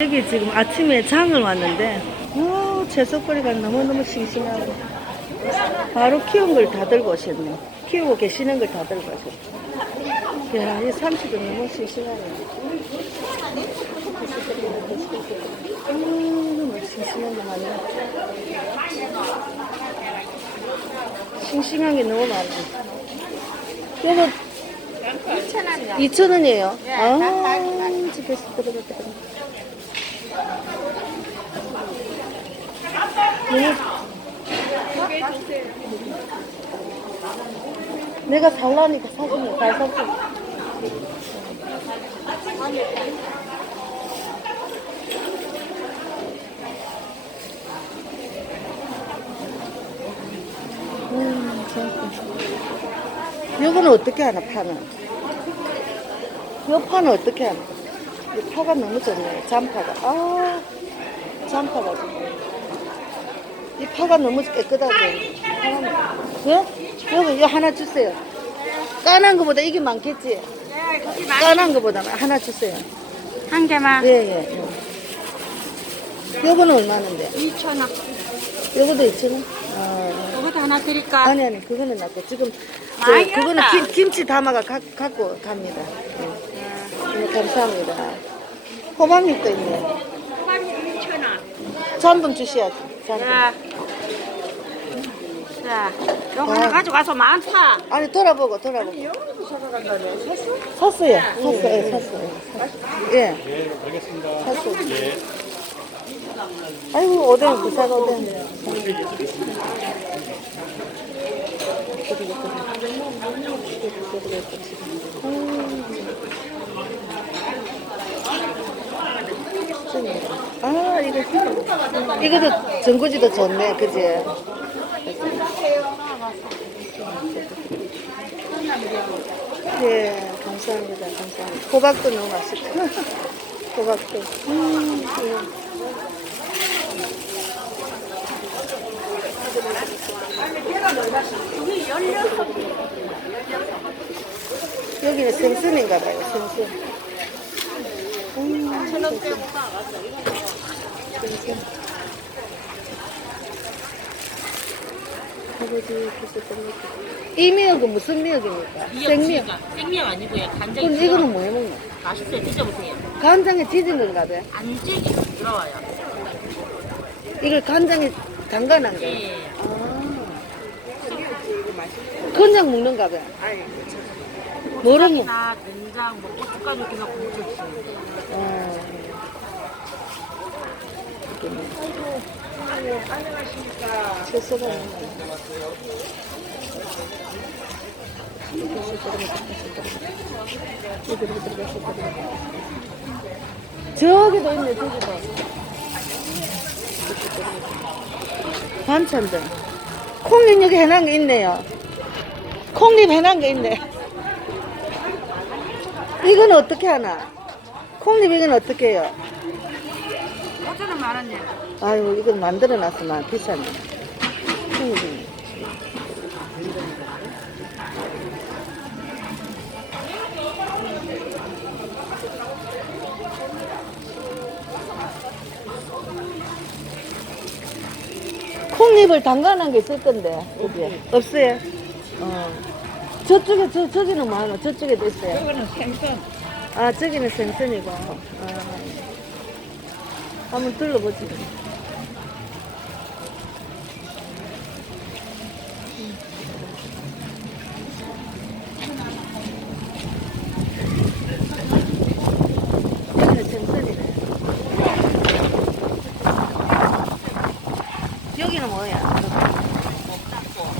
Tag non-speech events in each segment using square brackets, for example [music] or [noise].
여기 지금 아침에 장을 왔는데, 오, 채소거리가 너무너무 싱싱하고. 바로 키운 걸 다 들고 오셨네. 키우고 계시는 걸 다 들고 오셨네. 야, 이 삼치도 너무 싱싱하네. 음, 싱싱한 게 많네. 싱싱한 게 너무 많네. 이거 2,000원이요. 2,000원이에요. 네, 아, 집에서 들어갔다. 내가 살라니까 사주네. 잘 샀어. 음. 요거는 어떻게 하나, 파는? 요 파는 어떻게 하나? 이 파가 너무 좋네. 잠파가. 아, 잠파가 좋네. 이 파가 너무 깨끗하게. 하나만. 예? 여기, 이거 하나 주세요. 까난 거보다 이게 많겠지? 까난 거보다 하나 주세요. 한 개만 예, 예, 예. 요거는 얼마인데? 2,000원. 요거도 2,000원? 아, 그것도 하나 드릴까? 아니, 아니, 그거는 낫고. 지금, 저, 많이 그거는 왔다. 김, 김치 담아가 가, 갖고 갑니다. 예. 네, 감사합니다. 호박잎도 있네. 호박이 2,000원. 잔금 주셔야지. 자. 자, 요거 아. 하나 가져가서 많다. 아니 돌아보고 돌아보고. 샀어? 샀어요. 샀어요. 예, 샀어요. 예. 네, 알겠습니다. 샀어요. 예. 아이고 오뎅 부산 오뎅. 아 이거 이것도 전구지도 좋네 그지? 예 감사합니다 감사합니다 호박도 너무 맛있다 [laughs] 호박도 음, 예. 여기는 생선인가 봐요, 생선. 이 미역은 무슨 미역입니까? 생미역. 생미역 아니고요. 간장이 그럼 들어 이거는 뭐 해먹나? 맛있어요. 드셔보세요. 간장에 지진 건가 봐요. 안쪽이 들어와요. 이걸 간장에 담가놓은 거예요. 예. 아. 건장 먹는가 봐요. 아니, 뭐를 먹? 고추장이나 된장, 뭐 고춧가루 이렇게 넣고 먹어주세요. 아. 채소가 있네. 저기도 있네, 저기도. 반찬들. 콩잎 여기 해놓은 게 있네요. 콩잎 해놓은 게 있네. 이건 어떻게 하나? 콩잎 이건 어떻게 해요? 어쩌면 많았네. 아유, 이건 만들어 놨으면 비싸네. 콩잎을 담가놓은 게 있을 건데, 여기. 없어요? 어. 저쪽에, 저, 저기는 많아. 저쪽에도 있어요. 이거는 생선. 아, 저기는 생선이고. 아. 한번 둘러보지. 여기는 생선이네. 여기는 뭐야?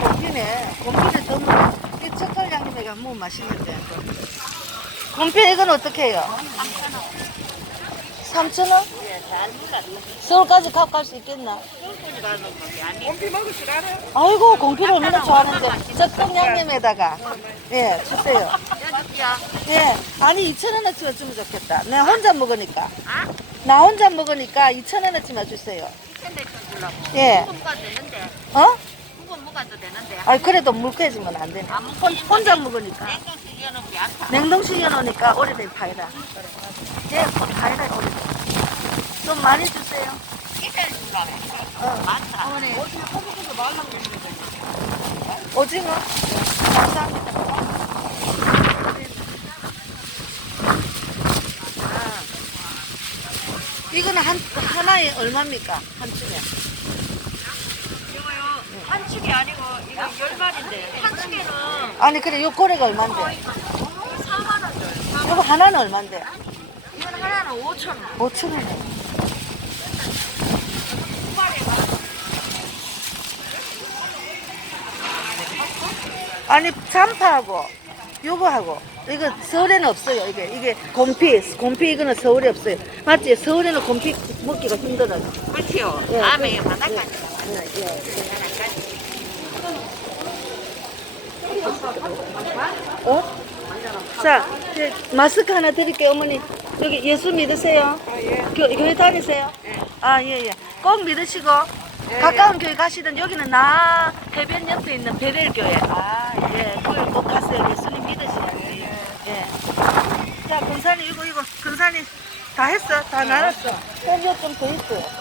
곰피네. 더 넣어. 이 젓갈 양념에가 뭐 맛있는데. 곰피 이건 어떻게 해요? 3,000원? 서울까지 갖고 갈 수 있겠나? 곰피 먹을 줄 알아요? 아이고, 공피를 얼마나 좋아하는데. 젓갈 양념에다가. 예, 주세요. 예. 아니, 2,000원어치만 주면 좋겠다. 내 혼자 먹으니까. 나 혼자 먹으니까 2,000원어치만 주세요. 예. 어? 아 그래도 묽어지면 안 되네. 혼, 혼자 먹으니까. 냉동실 넣으니까 오래된 파이다. 예, 오래된. 좀 많이 주세요. 어, 많다. 어머니. 오징어? 감사합니다. 아. 이거는 한, 하나에 얼마입니까? 한 줌에? 이거요. 한 축이 아니고 이거 열 마리인데 한 축에는 아니, 그래, 요 고래가 얼만데? 4만 원 줘요. 요거 하나는 얼만데? 이건 하나는 5천 원. 5천 원에. 아니 잠파하고 요거하고 이거 서울에는 없어요 이게 이게 곰피 곰피 이거는 서울에 없어요 맞지 서울에는 곰피 먹기가 힘들어요 그렇지요. 예, 다음에 그- 바닷가에 예, 예. 어? 자, 마스크 하나 드릴게요, 어머니. 여기 예수 믿으세요? 교, 교회 다니세요? 아, 예, 예. 꼭 믿으시고, 가까운 교회 가시든 여기는 나 해변 옆에 있는 베델 교회. 아, 예. 거기 꼭 가세요. 예수님 믿으시면 돼요. 예. 자, 근산이 이거, 이거, 근산이 다 했어. 다 나눴어. 이거 좀더 있어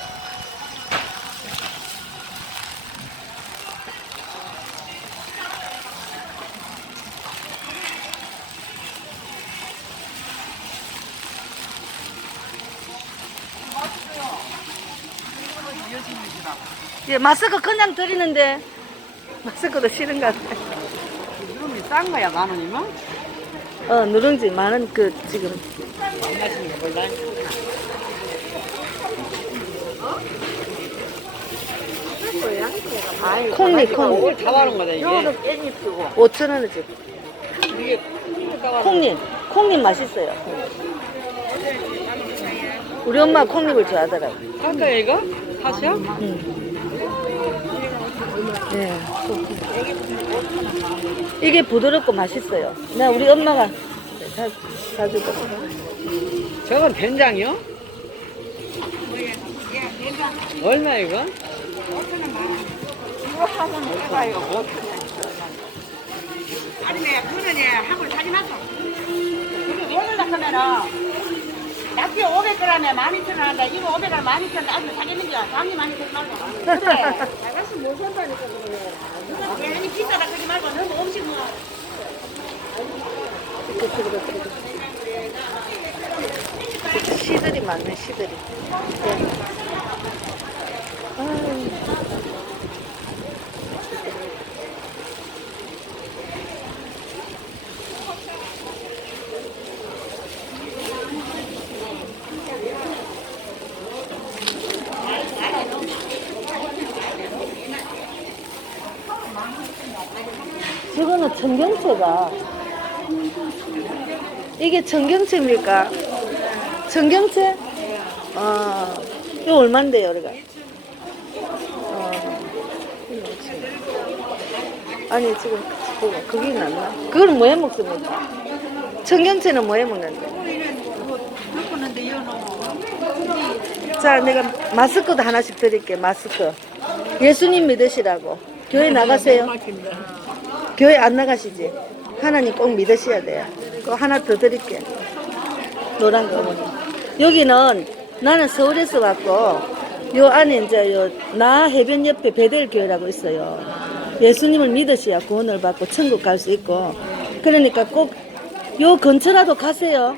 예, 마스크 그냥 드리는데 마스크도 싫은 것 같아. 이름이 싼 거야, 만 원이면? 어, 누룽지 많은 그 지금 거 몰라. 콩잎 이걸 다 바른 거다, 이게. 요거는 깻잎이고 5천 원이지. 이게 콩 콩잎 콩잎 맛있어요. 우리 엄마 콩잎을 좋아하더라고. 깎아요, 이거? 다시요? 응. 예. 이게 부드럽고 맛있어요. 나 우리 엄마가 사, 사주거든. 저건 된장이요? 얼마 이거? 이거 하면 해봐요. 아니, 내 그거는 얘 한걸 사지 마서. 이거 원을 하면은 낙지 500g에 12,000원 한다. 이거 500g 12,000원. 아주 사겠는겨. 장이 많이 들지 말고. 그래. 나가서 못 산다니까 그래. 얘 아니 비싸다 그러지 말고 너무 음식 뭐. 시들이 많네, 시들이. 네. 아유. 저거는 청경채가 이게 청경채입니까? 청경채? 아, 이거 얼만데요, 우리가? 어, 아니, 지금, 보고, 그게 낫나? 그걸 뭐해 먹습니까? 청경채는 뭐해 먹는데? 자, 내가 마스크도 하나씩 드릴게, 마스크. 예수님 믿으시라고. 교회 나가세요. 교회 안 나가시지? 하나님 꼭 믿으셔야 돼요. 그거 하나 더 드릴게. 노란 거. 여기는 나는 서울에서 왔고, 요 안에 이제 요, 나 해변 옆에 베델 교회라고 있어요. 예수님을 믿으셔야 구원을 받고 천국 갈 수 있고. 그러니까 꼭 요 근처라도 가세요.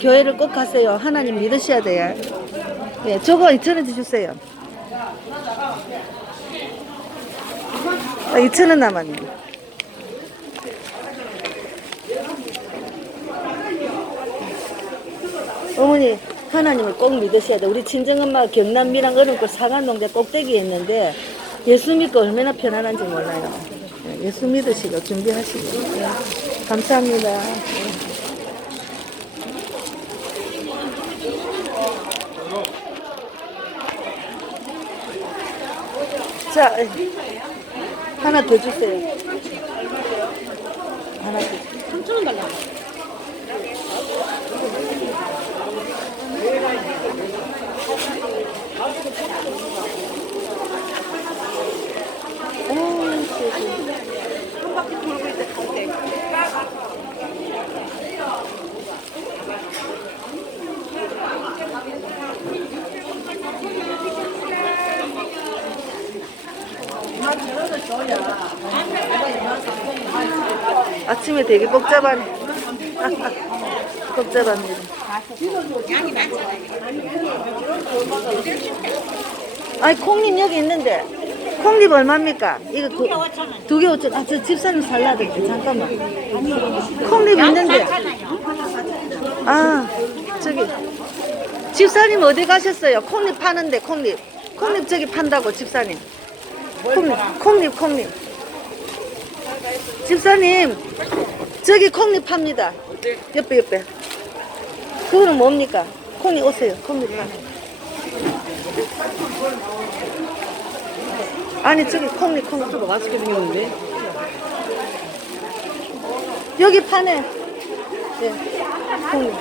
교회를 꼭 가세요. 하나님 믿으셔야 돼요. 예, 저거 2,000원 주세요. 아, 2,000원 남았네. 어머니 하나님을 꼭 믿으셔야 돼. 우리 친정엄마가 경남 미랑 얼음골 사관농대 꼭대기에 있는데 예수 믿고 얼마나 편안한지 몰라요. 예, 예수 믿으시고 준비하시고. 예, 감사합니다. 자, 예. 하나 더 주세요. 하나 더. 3,000원 달라. 오, 아침에 되게 복잡하네. [laughs] 복잡합니다. 아니 콩잎 여기 있는데 콩잎 얼마입니까? 이거 두개 오천. 아저 집사님 살라던데 잠깐만. 콩잎 있는데. 아 저기 집사님 어디 가셨어요? 콩잎 파는데 콩잎. 콩잎 저기 판다고 집사님. 콩잎 콩잎 콩잎. 집사님 저기 콩잎 팝니다. 옆에 옆에. 그거는 뭡니까? 콩잎 오세요. 콩잎 파. 아니 저기 콩잎 콩잎. 저거 맛있게 생겼는데? 여기 파네. 예 콩잎.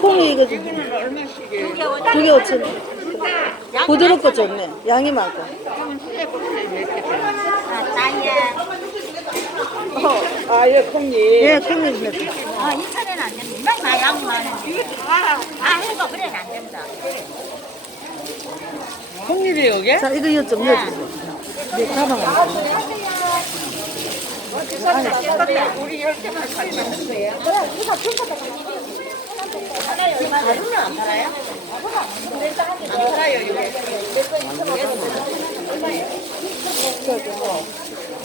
콩이 이거 두개 오천 원. 부드럽고 좋네. 양이 많고 아예 콩잎. 예 콩잎. 아, 인천에는 안 됩니다. 이만 양 많은데. 아, 해도 그래는 안 된다. 콩잎이 여기? 자 이거 이거 좀 넣어주세요 네 가방 우리 열 개만 살면 되세요. 다르면 안 팔아요? 안 팔아요 이게. 두개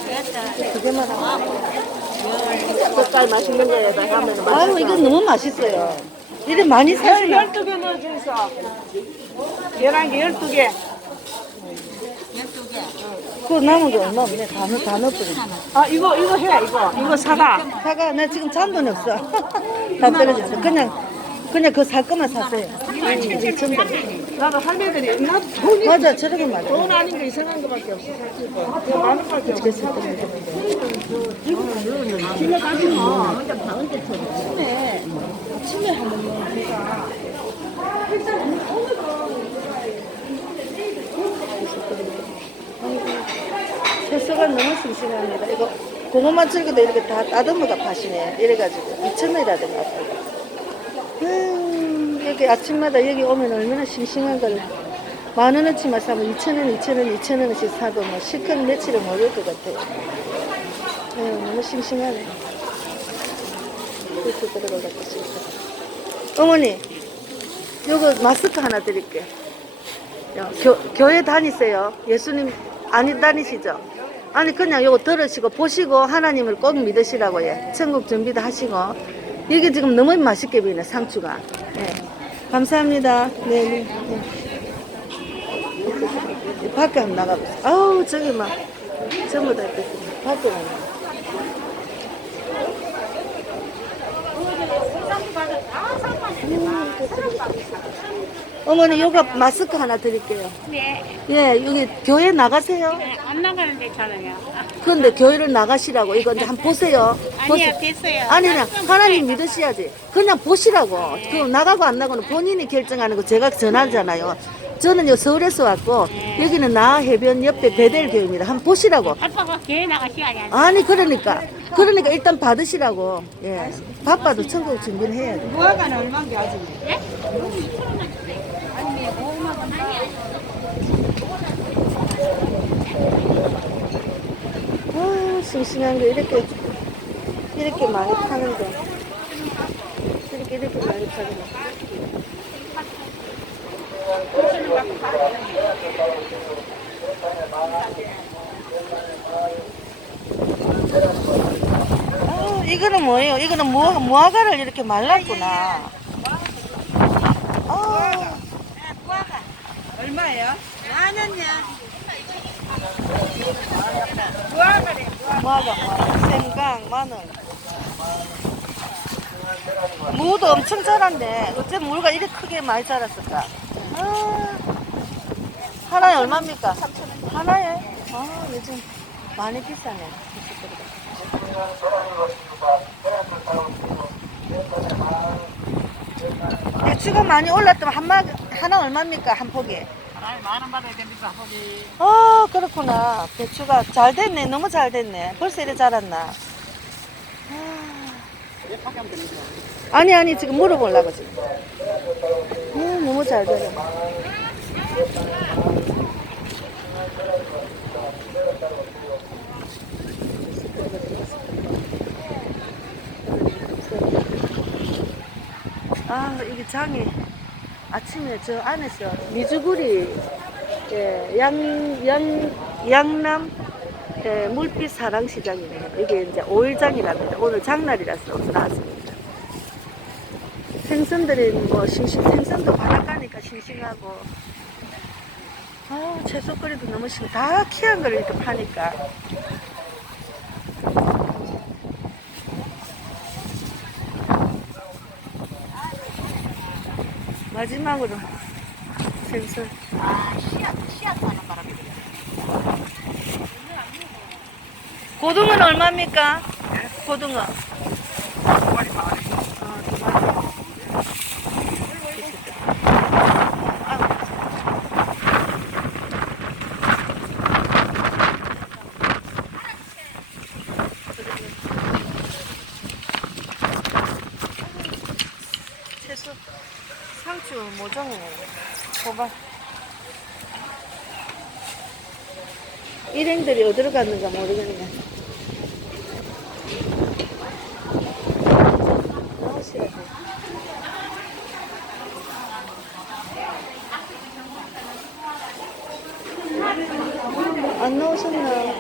만 하고 색깔 맛있는 거에다 하면 아유 이거 너무 맛있어요. 이래 많이 사시면. 열두 개 넣어주세요. 열한 개, 열두 개. 그거 남은 게 얼마 없네. 다, 넣, 다 넣어버리네. 아 이거 이거 해 이거. 이거 사다. 사과 나 지금 잔돈 없어. [laughs] 다 떨어졌어. 그냥 그냥 그살 거만 샀어요 나도 할매들이 나도 돈이 맞아 저렇게 맞아 돈 아닌 거 이상한 거밖에 없어 살줄 거. 그거 만 원밖에 없어. 그랬을 때 집에 가지고 채소가 너무 싱싱합니다 이거 고구마 줄기도 이렇게 다 따듬어가 파시네 이래가지고 2,000원이라든가 음, 여기 아침마다 여기 오면 얼마나 싱싱한 걸만 원어치만 사면 2,000원, 2,000원, 2,000원씩 사도 뭐 시큰 며칠을 모를 것 같아요 네, 너무 싱싱하네 이렇게 들어가갖고 싱싱 어머니 요거 마스크 하나 드릴게요 야, 교, 교회 다니세요? 예수님 안 다니시죠? 아니 그냥 요거 들으시고 보시고 하나님을 꼭 믿으시라고 예. 천국 준비도 하시고 이게 지금 너무 맛있게 보이네 상추가 예. 감사합니다. 네, 네, 네. 밖에 한번 나가보세요. 아우 저기 막 전부 다 있겠습니다. 밖에 나가 어머니 요거 마스크 하나 드릴게요 네. 예, 여기 교회 나가세요. 안 나가는데 저는요. 그런데 교회를 나가시라고 이거 이제 한번 보세요. 아니요, 됐어요. 아니, 나 하나님 믿으셔야지. 그냥 보시라고. 그 나가고 안 나가는 본인이 결정하는 거 제가 전하잖아요. 저는 요 서울에서 왔고 여기는 나 해변 옆에 베델 교회입니다. 한번 보시라고. 아빠가 교회 나갈 시간이 아니야. 아니 그러니까 그러니까 일단 받으시라고. 예, 바빠도 천국 준비를 해야지. 무화과는 얼마인지 아직? 아, 싱싱한 거 이렇게 이렇게 많이 파는데 이렇게 이렇게 많이 파는 아, 이거는 뭐예요? 이거는 무화, 무화과를 이렇게 말랐구나. 아, 얼마예요? 만 원이야. 무화과, 무화과. 생강, 마늘. 무도 엄청 자란데 어째 무가 이렇게 크게 많이 자랐을까? 아, 하나에 얼마입니까? 하나에? 아, 요즘 많이 비싸네. 배추가 많이 올랐다면 한 마, 하나 얼마입니까? 한 폭이? 만원 받아야 됩니까? 거기. 아 그렇구나 배추가 잘 됐네 너무 잘 됐네 벌써 이래 자랐나 아. 아니 아니 지금 물어보려고 지금 음, 너무 잘 되네 아 이게 장이 아침에 저 안에서 미주구리 예, 양, 양, 양남 예, 물빛 사랑시장이네요. 이게 이제 5일장이랍니다. 오늘 장날이라서 나왔습니다. 생선들이 뭐 싱싱, 생선도 바닷가니까 싱싱하고 아 채소거리도 너무 싱, 다 키한 걸 이렇게 파니까 마지막으로 생선 아, 씨앗, 씨앗 사는 바람에. 고등어는 얼마입니까? 고등어. 아, 두 마리. 모종이네. 호박. 일행들이 어디로 갔는가 모르겠네. 돼. 안 나오셨나?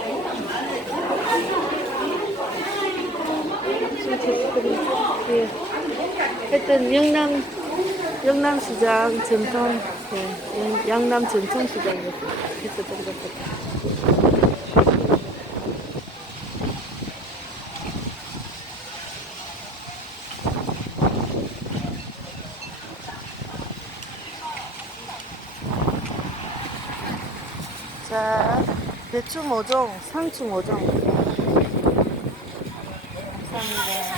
지금 제스들이, 예. 하여튼 영남, 영남시장 전통, 예, 영- 양남 전통시장이었습니다. 했었던 것 같아요. 자, 배추 모종, 상추 모종. 감사합니다.